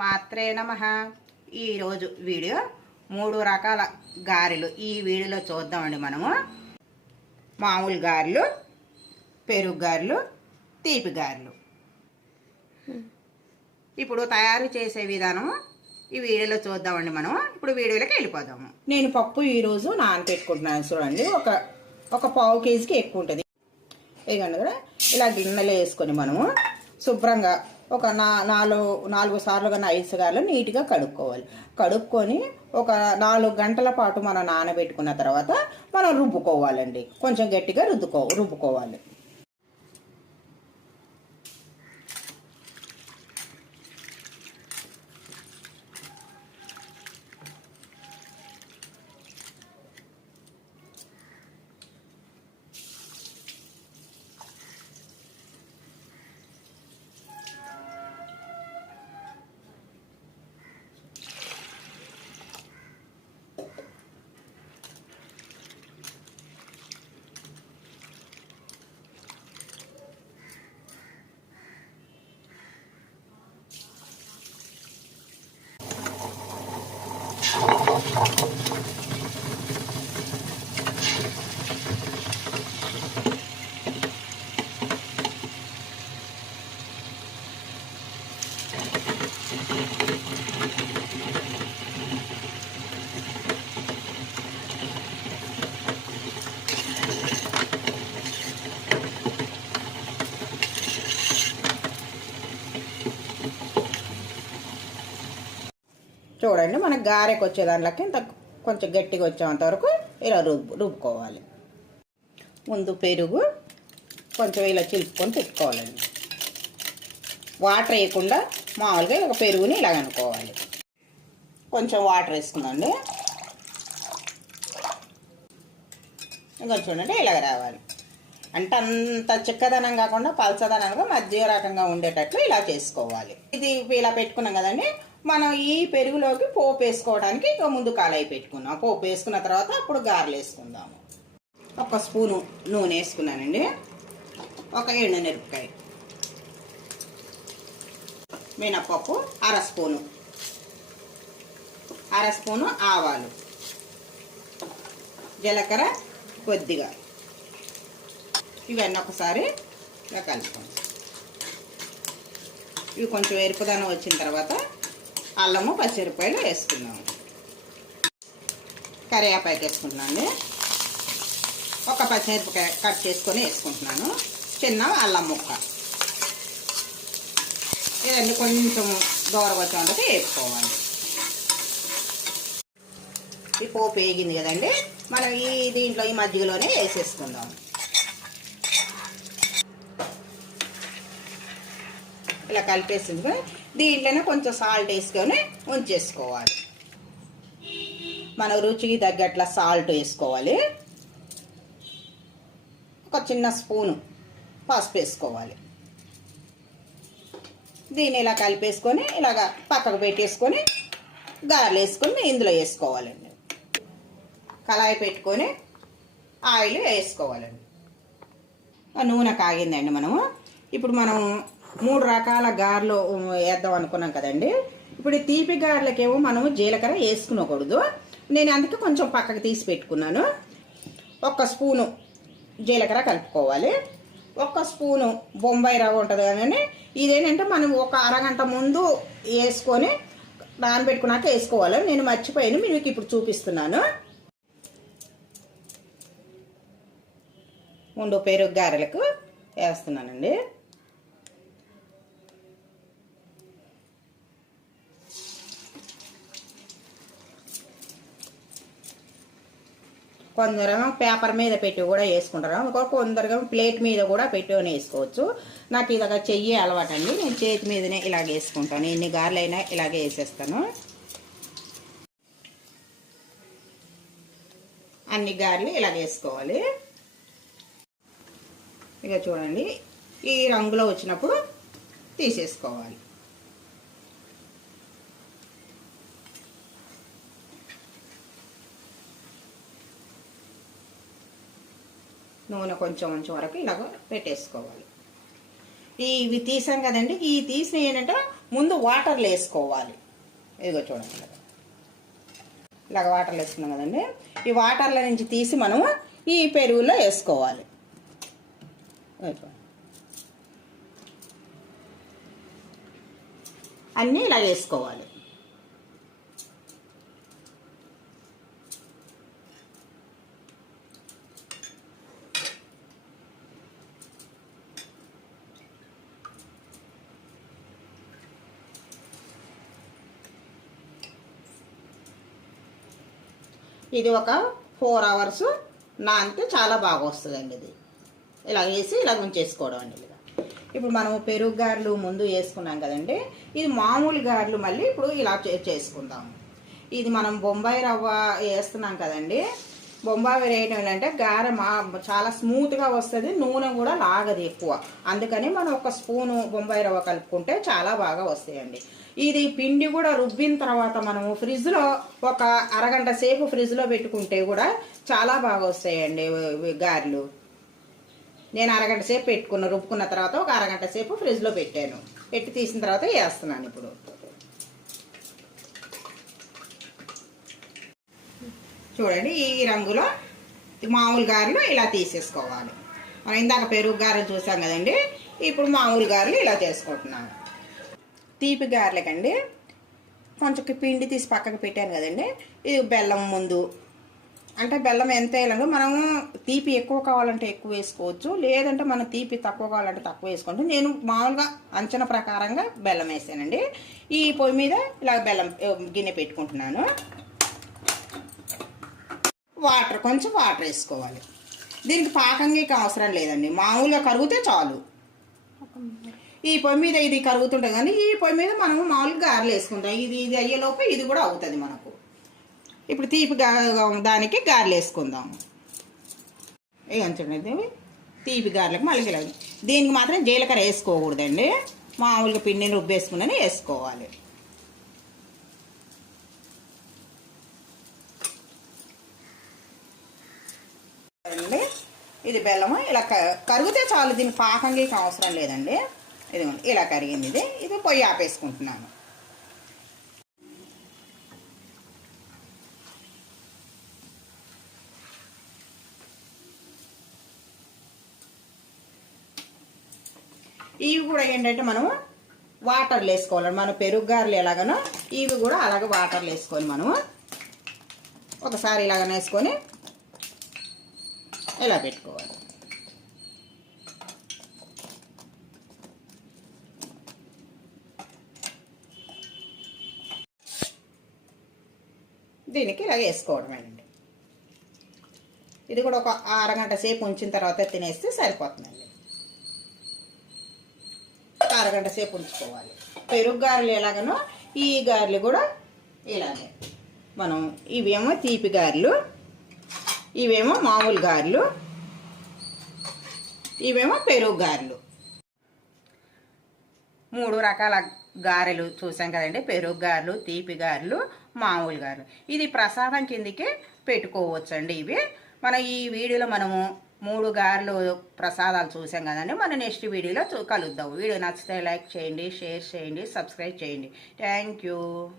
మాత్రే నమ. ఈరోజు వీడియో మూడు రకాల గారెలు. ఈ వీడియోలో చూద్దామండి మనము. మామూలు గారెలు పెరుగు గారెలు తీపి గారెలు. ఇప్పుడు తయారు చేసే విధానము ఈ వీడియోలో చూద్దామండి మనం ఇప్పుడు వీడియోలోకి వెళ్ళిపోదాము. నేను పప్పు ఈరోజు నానపెట్టుకుంటున్నాను చూడండి. ఒక ఒక పావు కేజీకి ఎక్కువ ఉంటుంది. ఇదిగోండి కూడా ఇలా గిన్నెలో వేసుకొని మనము శుభ్రంగా ఒక నా నాలుగు నాలుగు సార్లు కానీ ఐదు సార్లు నీట్గా కడుక్కోవాలి. కడుక్కొని ఒక నాలుగు గంటల పాటు మనం నానబెట్టుకున్న తర్వాత మనం రుబ్బుకోవాలండి. కొంచెం గట్టిగా రుద్దుకో రుబ్బుకోవాలి. 好 చూడండి మనకు గారెకి వచ్చే దాంట్లోకి ఇంత కొంచెం గట్టిగా వచ్చేంత వరకు ఇలా రుబ్బు రుబ్బుకోవాలి. ముందు పెరుగు కొంచెం ఇలా చిలుపుకొని పెట్టుకోవాలండి. వాటర్ వేయకుండా మామూలుగా ఒక పెరుగుని ఇలా అనుకోవాలి. కొంచెం వాటర్ వేసుకుందండి. ఇంకా చూడండి ఇలాగ రావాలి. అంటే అంత చిక్కదనం కాకుండా పలసదనంగా మధ్య రకంగా ఉండేటట్లు ఇలా చేసుకోవాలి. ఇది ఇలా పెట్టుకున్నాం కదండి మనం ఈ పెరుగులోకి పోపు వేసుకోవడానికి ఇంకా ముందు కాలయి పెట్టుకున్నాం. పోపు వేసుకున్న తర్వాత అప్పుడు గారెలు వేసుకుందాము. ఒక స్పూను నూనె వేసుకున్నానండి. ఒక ఎండుమిరపకాయ మినపప్పు అర స్పూను అర స్పూను ఆవాలు జీలకర్ర కొద్దిగా. ఇవన్నీ ఒకసారి ఇలా కలుపుకోండి ఇవి కొంచెం ఎరుపుదనం వచ్చిన తర్వాత అల్లము పచ్చిమిరపాయలు వేసుకున్నాం కరివేపాకు వేసుకుంటున్నాను ఒక పచ్చిమిరపకాయ కట్ చేసుకొని వేసుకుంటున్నాను. చిన్న అల్లం ముక్క. ఇదండి కొంచెం దూరం వచ్చేందుకు వేసుకోవాలి. ఈ పోపు వేగింది కదండి. మనం ఈ దీంట్లో ఈ మజ్జిగలోనే వేసేసుకుందాం. ఇలా కలిపేసుకుని దీంట్లోనే కొంచెం సాల్ట్ వేసుకొని ఉంచేసుకోవాలి. మన రుచికి తగ్గట్ల సాల్ట్ వేసుకోవాలి. ఒక చిన్న స్పూను పసుపు వేసుకోవాలి. దీన్ని ఇలా కలిపేసుకొని ఇలాగ పక్కకు పెట్టేసుకొని గారెలు వేసుకొని ఇందులో వేసుకోవాలండి. కళాయి పెట్టుకొని ఆయిల్ వేసుకోవాలండి. ఆ నూనె కాగిందండి మనము. ఇప్పుడు మనం మూడు రకాల గారెలు వేద్దాం అనుకున్నాం కదండి. ఇప్పుడు తీపి గారెలకేమో మనము జీలకర్ర వేసుకునకూడదు. నేను అందుకే కొంచెం పక్కకు తీసి పెట్టుకున్నాను. ఒక స్పూను జీలకర్ర కలుపుకోవాలి. ఒక స్పూను బొంబాయి రవ్వ ఉంటుంది కానీ ఇదేంటంటే మనం ఒక అరగంట ముందు వేసుకొని నానబెట్టుకున్నాక వేసుకోవాలి. నేను మర్చిపోయాను మీకు ఇప్పుడు చూపిస్తున్నాను. ముందు పెరుగు గారెలకు వేస్తున్నానండి. కొందరేమో పేపర్ మీద పెట్టి కూడా వేసుకుంటారు. ఇంకో కొందరేమో ప్లేట్ మీద కూడా పెట్టుకొని వేసుకోవచ్చు. నాకు ఇదొక చెయ్యి అలవాటు అండి నేను చేతి మీదనే ఇలాగ వేసుకుంటాను. ఎన్ని గారెలైనా ఇలాగే వేసేస్తాను. అన్ని గారెలు ఇలాగ వేసుకోవాలి. ఇక చూడండి. ఈ రంగులో వచ్చినప్పుడు తీసేసుకోవాలి. నూనె కొంచెం కొంచెం వరకు ఇలాగ పెట్టేసుకోవాలి. ఇవి తీసాం కదండి ఈ తీసిన ఏంటంటే ముందు వాటర్లు వేసుకోవాలి. ఇదిగో చూడండి. ఇలాగ. వాటర్లు వేసుకున్నాం కదండి. ఈ వాటర్ల నుంచి తీసి మనము ఈ పెరుగులో వేసుకోవాలి. అన్నీ ఇలా వేసుకోవాలి. ఇది ఒక ఫోర్ అవర్స్ నానితే చాలా బాగా వస్తుందండి ఇది. ఇలా వేసి ఇలా ఉంచేసుకోవడం అండి ఇలా ఇప్పుడు మనం పెరుగు గారెలు ముందు వేసుకున్నాం కదండి. ఇది మామూలు గారెలు మళ్ళీ ఇప్పుడు ఇలా చే- చేసుకుందాం. ఇది మనం బొంబాయి రవ్వ వేస్తున్నాం కదండి. బొంబాయి వేయటం ఏంటంటే గారె మా చాలా స్మూత్గా వస్తుంది నూనె కూడా లాగదు ఎక్కువ. అందుకని మనం ఒక స్పూను బొంబాయి రవ్వ కలుపుకుంటే చాలా బాగా వస్తాయండి. ఇది పిండి కూడా రుబ్బిన తర్వాత మనము ఫ్రిడ్జ్లో ఒక అరగంట సేపు ఫ్రిడ్జ్లో పెట్టుకుంటే కూడా చాలా బాగా వస్తాయండి గారెలు. నేను అరగంట సేపు పెట్టుకున్న రుబ్బుకున్న తర్వాత ఒక అరగంట సేపు ఫ్రిడ్జ్లో పెట్టాను. పెట్టి తీసిన తర్వాత వేస్తున్నాను ఇప్పుడు. చూడండి ఈ రంగులో మామూలు గారెలు ఇలా తీసేసుకోవాలి. మనం ఇందాక పెరుగు గారెలు చూసాం కదండి ఇప్పుడు మామూలు గారెలు ఇలా చేసుకుంటున్నాను. తీపి గారెలకండి కొంచెం పిండి తీసి పక్కకు పెట్టాను కదండి. ఇది బెల్లం ముందు. అంటే బెల్లం ఎంత వేయాలంటే మనము తీపి ఎక్కువ కావాలంటే ఎక్కువ వేసుకోవచ్చు. లేదంటే మనం తీపి తక్కువ కావాలంటే తక్కువ వేసుకుంటాం. నేను మామూలుగా అంచనా ప్రకారంగా బెల్లం వేసానండి. ఈ పొయ్యి మీద ఇలా బెల్లం గిన్నె పెట్టుకుంటున్నాను. వాటర్ కొంచెం వాటర్ వేసుకోవాలి. దీనికి పాకంగా అవసరం లేదండి. మామూలుగా కరిగితే చాలు. ఈ పొయ్యి మీద ఇది కరుగుతుంటుంది కానీ ఈ పొయ్యి మీద మనము మామూలుగా గారెలు వేసుకుంటాం. ఇది ఇది అయ్యేలోపు ఇది కూడా అవుతుంది మనకు. ఇప్పుడు తీపి దానికి గారెలు వేసుకుందాము ఏం చూడండి తీపి గారెలకు మళ్ళీ ఇలా దీనికి మాత్రం జీలకర్ర వేసుకోకూడదండి. మామూలుగా పిండిని రుబ్బేసుకుని వేసుకోవాలి. అండి ఇది బెల్లము. ఇలా క- కరిగితే చాలు దీనికి పాకంగా అవసరం లేదండి. ఇదిగోండి ఇలా కరిగింది ఇది. ఇది పొయ్యి ఆపేసుకుంటున్నాను. ఇవి కూడా ఏంటంటే మనము వాటర్లు వేసుకోవాలి మన పెరుగు గారెలు ఎలాగనో ఇవి కూడా అలాగే వాటర్లు వేసుకొని మనము. ఒకసారి ఇలాగ వేసుకొని ఇలా పెట్టుకోవాలి. దీనికి ఇలా వేసుకోవడమేనండి. ఇది కూడా ఒక అరగంట సేపు ఉంచిన తర్వాత తినేస్తే సరిపోతుందండి. అరగంట సేపు ఉంచుకోవాలి. పెరుగు గారెలు ఎలాగనో ఈ గారెలు కూడా ఇలాగే. మనం ఇవేమో తీపి గారెలు ఇవేమో మామూలు గారెలు ఇవేమో పెరుగు గారెలు. మూడు రకాల గారెలు చూసాం కదండి పెరుగు గారెలు తీపి గారెలు మామూలు గారెలు. ఇది ప్రసాదం కిందికి పెట్టుకోవచ్చండి ఇవి. మన ఈ వీడియోలో మనము మూడు గారెలు ప్రసాదాలు చూసాం కదండి మన నెక్స్ట్ వీడియోలో చూ- కలుద్దాం. వీడియో నచ్చితే లైక్ చేయండి షేర్ చేయండి సబ్స్క్రైబ్ చేయండి. Thank you.